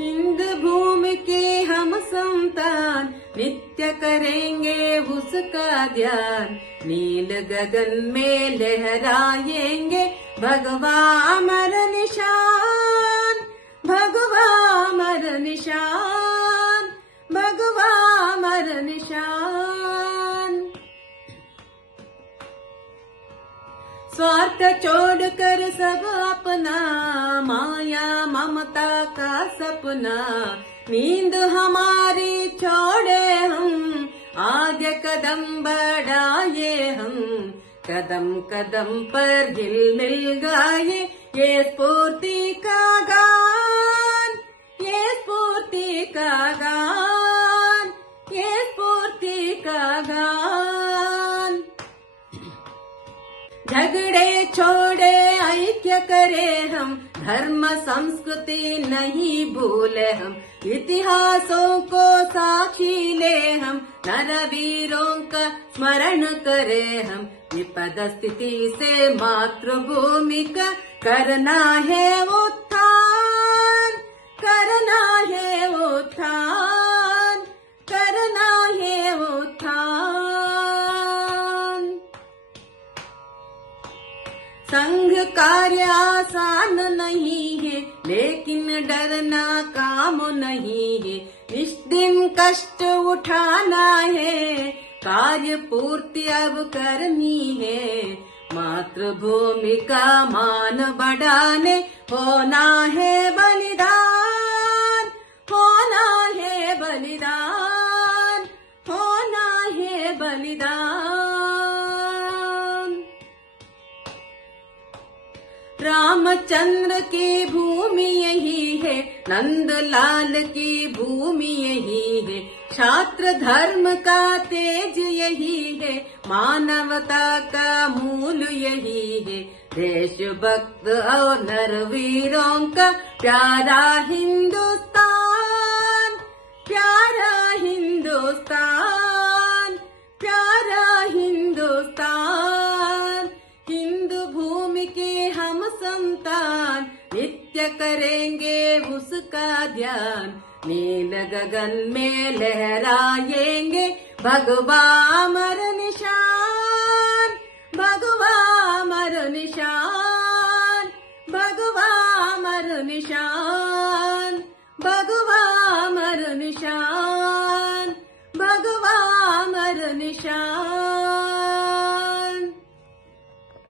हिंद भूमि के हम संतान नित्य करेंगे उसका ध्यान। नील गगन में लहराएंगे भगवा अमर निशान, भगवा अमर निशान, भगवा अमर निशान। स्वार्थ छोड़कर सब अपना, माया ममता का सपना। नींद हमारी छोड़े हम, आगे कदम बढ़ाए हम। कदम कदम पर हिल मिल गाए ये स्फूर्ति का गान, ये स्फूर्ति का गान, ये स्फूर्ति का गान। झगड़े छोड़े ऐक्य करे हम, धर्म संस्कृति नहीं भूले हम। इतिहासों को साक्षी ले हम, नरवीरों का स्मरण करे हम। विपद स्थिति से मातृभूमि का करना है उत्थान, करना है उत्थान, करना है उत्थान। संघ कार्य आसान नहीं है, लेकिन डरना काम नहीं है। इस दिन कष्ट उठाना है, कार्य पूर्ति अब करनी है। मातृभूमि का मान बढ़ाने होना है बलिदान, होना है बलिदान, होना है बलिदान। रामचंद्र की भूमि यही है, नंदलाल की भूमि यही है। छात्र धर्म का तेज यही है, मानवता का मूल यही है। देशभक्त और नरवीरों का प्यारा हिंदुस्तान, प्यारा हिंदुस्तान, प्यारा हिंदुस्तान। हिंदू भूमि के हम संतान नित्य करेंगे उसका ध्यान। नील गगन में लहराएंगे भगवा अमर निशान, भगवा अमर निशान, भगवा अमर निशान।